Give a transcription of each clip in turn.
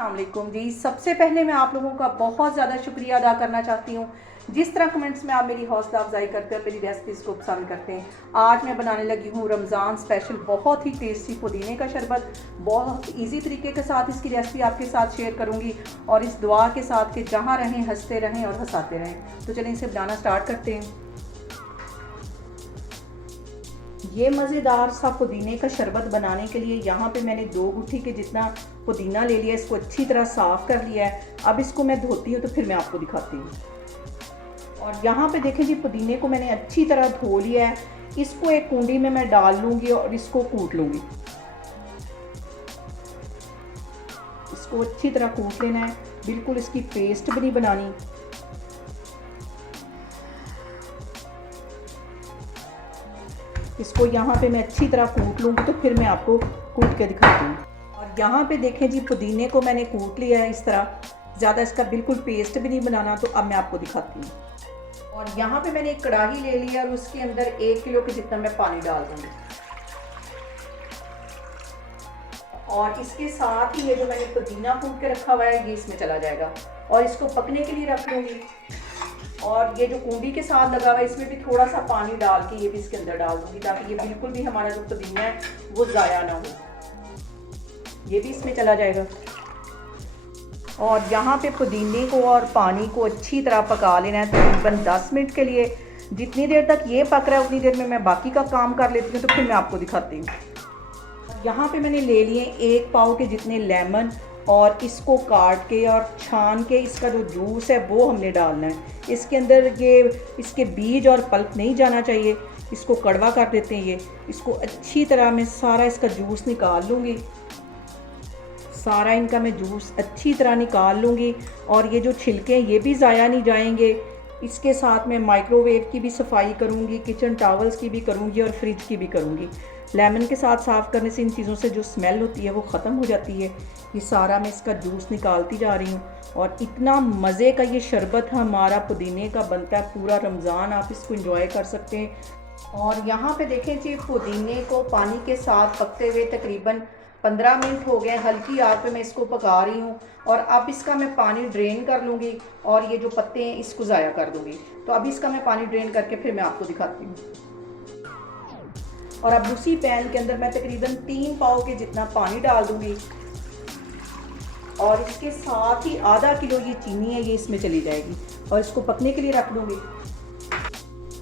अस्सलामुअलैकुम जी। सबसे पहले मैं आप लोगों का बहुत ज़्यादा शुक्रिया अदा करना चाहती हूँ जिस तरह कमेंट्स में आप मेरी हौसला अफजाई करते हैं, मेरी रेसिपीज़ को पसंद करते हैं। आज मैं बनाने लगी हूँ रमज़ान स्पेशल बहुत ही टेस्टी पुदीने का शरबत। बहुत इजी तरीके के साथ इसकी रेसिपी आपके साथ शेयर करूँगी और इस दुआ के साथ कि जहाँ रहें हंसते रहें और हंसाते रहें। तो चलें इसे बनाना स्टार्ट करते हैं। ये मज़ेदार सा पुदीने का शरबत बनाने के लिए यहाँ पे मैंने 2 गुट्ठी के जितना पुदीना ले लिया। इसको अच्छी तरह साफ़ कर लिया है। अब इसको मैं धोती हूँ तो फिर मैं आपको दिखाती हूँ। और यहाँ पे देखें जी, पुदीने को मैंने अच्छी तरह धो लिया है। इसको एक कूंडी में मैं डाल लूँगी और इसको कूट लूँगी। इसको अच्छी तरह कूट लेना है, बिल्कुल इसकी पेस्ट भी नहीं बनानी। इसको यहाँ पे मैं अच्छी तरह कूट लूँगी तो फिर मैं आपको कूट के दिखाती हूँ। और यहाँ पे देखें जी, पुदीने को मैंने कूट लिया है इस तरह। ज़्यादा इसका बिल्कुल पेस्ट भी नहीं बनाना। तो अब मैं आपको दिखाती हूँ। और यहाँ पे मैंने एक कढ़ाई ले लिया और उसके अंदर 1 किलो के जितना मैं पानी डाल दूँगी। और इसके साथ ही ये जो मैंने पुदीना कूट के रखा हुआ है ये इसमें चला जाएगा और इसको पकने के लिए रख लूँगी। और ये जो कूंडी के साथ लगा हुआ है इसमें भी थोड़ा सा पानी डाल के ये भी इसके अंदर डाल दूंगी ताकि ये बिल्कुल भी हमारा जो पुदीना है वो ज़ाया ना हो। ये भी इसमें चला जाएगा। और यहाँ पे पुदीने को और पानी को अच्छी तरह पका लेना है तकरीबन 10 मिनट के लिए। जितनी देर तक ये पक रहा है उतनी देर में मैं बाकी का काम कर लेती हूँ तो फिर मैं आपको दिखाती हूँ। यहाँ पे मैंने ले लिए 1 पाव के जितने लेमन और इसको काट के और छान के इसका जो जूस है वो हमने डालना है। इसके अंदर ये इसके बीज और पल्प नहीं जाना चाहिए। इसको कड़वा कर देते हैं। इसको अच्छी तरह मैं सारा इसका जूस निकाल लूँगी। सारा इनका मैं जूस अच्छी तरह निकाल लूँगी और ये जो छिलके हैं ये भी ज़ाया नहीं जाएंगे। इसके साथ मैं माइक्रोवेव की भी सफाई करूँगी, किचन टॉवल्स की भी करूँगी और फ्रिज की भी करूँगी। लेमन के साथ साफ़ करने से इन चीज़ों से जो स्मेल होती है वो ख़त्म हो जाती है। ये सारा मैं इसका जूस निकालती जा रही हूँ। और इतना मज़े का ये शरबत हमारा पुदीने का बनता है। पूरा रमज़ान आप इसको एंजॉय कर सकते हैं। और यहाँ पे देखें जी, पुदीने को पानी के साथ पकते हुए तकरीबन 15 मिनट हो गए। हल्की आग पे मैं इसको पका रही हूँ। और अब इसका मैं पानी ड्रेन कर लूँगी और ये जो पत्ते हैं इसको ज़ाया कर दूँगी। तो अब इसका मैं पानी ड्रेन करके फिर मैं आपको दिखाती हूँ। और अब उसी पैन के अंदर मैं तकरीबन 3 पाव के जितना पानी डाल दूँगी और इसके साथ ही आधा किलो ये चीनी है ये इसमें चली जाएगी और इसको पकने के लिए रख दूँगी।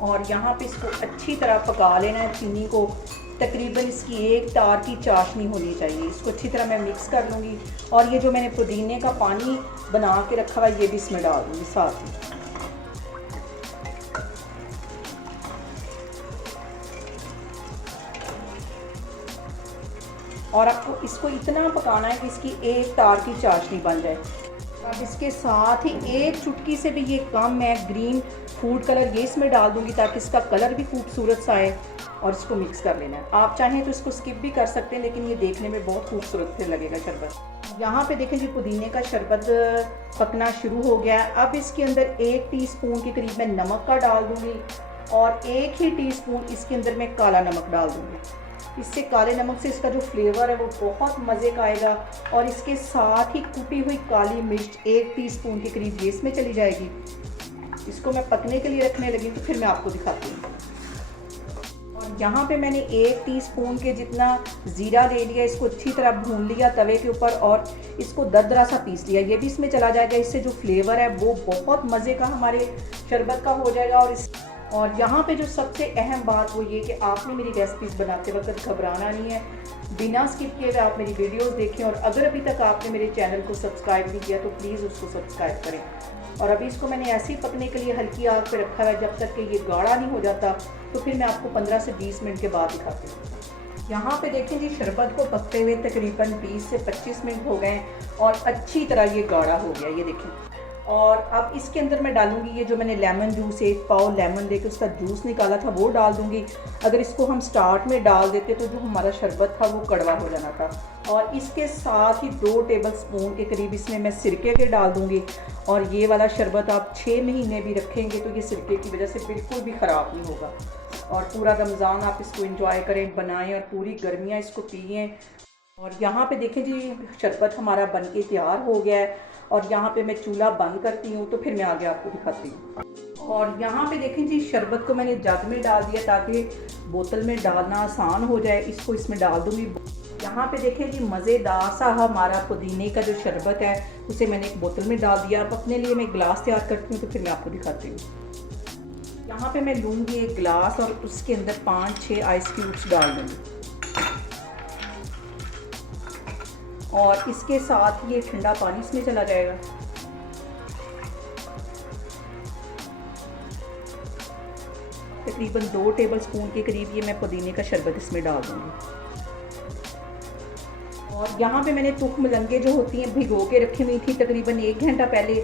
और यहाँ पे इसको अच्छी तरह पका लेना है। चीनी को तकरीबन इसकी 1 तार की चाशनी होनी चाहिए। इसको अच्छी तरह मैं मिक्स कर लूँगी और ये जो मैंने पुदीने का पानी बना के रखा हुआ है ये भी इसमें डाल दूँगी साथ ही। और आपको इसको इतना पकाना है कि इसकी 1 तार की चाशनी बन जाए। अब इसके साथ ही 1 चुटकी से भी ये कम मैं ग्रीन फूड कलर ये इसमें डाल दूंगी ताकि इसका कलर भी खूबसूरत सा आए। और इसको मिक्स कर लेना है। आप चाहें तो इसको स्किप भी कर सकते हैं लेकिन ये देखने में बहुत खूबसूरत फिर लगेगा शरबत। यहाँ पे देखें जी, पुदीने का शरबत पकना शुरू हो गया है। अब इसके अंदर 1 टीस्पून के करीब मैं नमक का डाल दूँगी और 1 ही टीस्पून इसके अंदर मैं काला नमक डाल दूँगी। इससे काले नमक से इसका जो फ्लेवर है वो बहुत मज़े का आएगा। और इसके साथ ही कुटी हुई काली मिर्च 1 टीस्पून के करीब ये इसमें चली जाएगी। इसको मैं पकने के लिए रखने लगी तो फिर मैं आपको दिखाती हूँ। और यहाँ पे मैंने 1 टीस्पून के जितना ज़ीरा ले लिया। इसको अच्छी तरह भून लिया तवे के ऊपर और इसको दरदरा सा पीस लिया। ये भी इसमें चला जाएगा। इससे जो फ्लेवर है वो बहुत मज़े का हमारे शरबत का हो जाएगा। और यहाँ पे जो सबसे अहम बात वो ये कि आपने मेरी रेसिपीज़ बनाते वक्त घबराना नहीं है। बिना स्किप किए हुए आप मेरी वीडियोस देखें। और अगर अभी तक आपने मेरे चैनल को सब्सक्राइब नहीं किया तो प्लीज़ उसको सब्सक्राइब करें। और अभी इसको मैंने ऐसे ही पकने के लिए हल्की आग पे रखा है जब तक कि ये गाढ़ा नहीं हो जाता। तो फिर मैं आपको 15 से 20 मिनट के बाद दिखाती हूँ। यहाँ पे देखें जी, शरबत को पकते हुए तकरीबन 20 से 25 मिनट हो गए और अच्छी तरह ये गाढ़ा हो गया, ये देखें। और अब इसके अंदर मैं डालूंगी ये जो मैंने लेमन जूस 1 पाव लेमन लेके उसका जूस निकाला था वो डाल दूंगी। अगर इसको हम स्टार्ट में डाल देते तो जो हमारा शरबत था वो कड़वा हो जाना था। और इसके साथ ही 2 टेबल स्पून के करीब इसमें मैं सिरके के डाल दूंगी। और ये वाला शरबत आप 6 महीने भी रखेंगे तो ये सिरके की वजह से बिल्कुल भी ख़राब नहीं होगा। और पूरा रमज़ान आप इसको एंजॉय करें, बनाएं और पूरी गर्मियाँ इसको पिएँ। और यहाँ पे देखें जी शरबत हमारा बनके तैयार हो गया है। और यहाँ पे मैं चूल्हा बंद करती हूँ, तो फिर मैं आगे आपको दिखाती हूँ। और यहाँ पे देखें जी शरबत को मैंने जग में डाल दिया ताकि बोतल में डालना आसान हो जाए। इसको इसमें डाल दूँगी। यहाँ पे देखें जी मज़ेदार सा हमारा पुदीने का जो शरबत है उसे मैंने एक बोतल में डाल दिया। अब अपने लिए मैं गिलास तैयार करती हूँ, तो फिर मैं आपको दिखाती हूँ। यहाँ पे मैं लूँगी एक गिलास और उसके अंदर 5-6 आइस क्यूब्स डाल दूँगी। और इसके साथ ये ठंडा पानी इसमें चला जाएगा। तकरीबन 2 टेबलस्पून के करीब ये मैं पुदीने का शरबत इसमें डाल दूँगी। और यहाँ पे मैंने तुख मलंगे जो होती हैं भिगो के रखी हुई थी तकरीबन 1 घंटा पहले,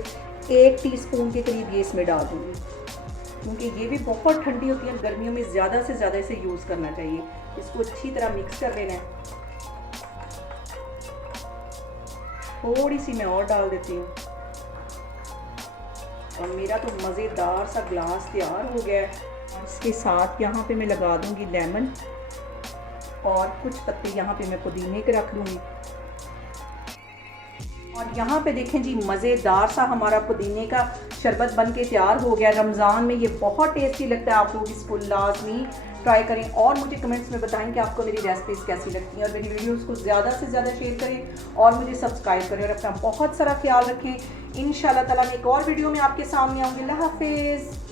1 टीस्पून के करीब ये इसमें डाल दूँगी, क्योंकि ये भी बहुत ठंडी होती है। गर्मियों में ज़्यादा से ज़्यादा इसे यूज़ करना चाहिए। इसको अच्छी तरह मिक्स कर लेना है। थोड़ी सी मैं और डाल देती हूँ। और मेरा तो मज़ेदार सा ग्लास तैयार हो गया है। और इसके साथ यहाँ पे मैं लगा दूँगी लेमन और कुछ पत्ते यहाँ पे मैं पुदीने के रख लूँगी। और यहाँ पे देखें जी मज़ेदार सा हमारा पुदीने का शरबत बन के तैयार हो गया। रमज़ान में ये बहुत टेस्टी लगता है। आप लोग इसको लाजमी ट्राई करें और मुझे कमेंट्स में बताएं कि आपको मेरी रेसिपीज़ कैसी लगती हैं। और मेरी वीडियोस को ज़्यादा से ज़्यादा शेयर करें और मुझे सब्सक्राइब करें। और अपना बहुत सारा ख्याल रखें। इंशाल्लाह ताला मैं एक और वीडियो में आपके सामने आऊँगी। अल्लाह हाफिज़।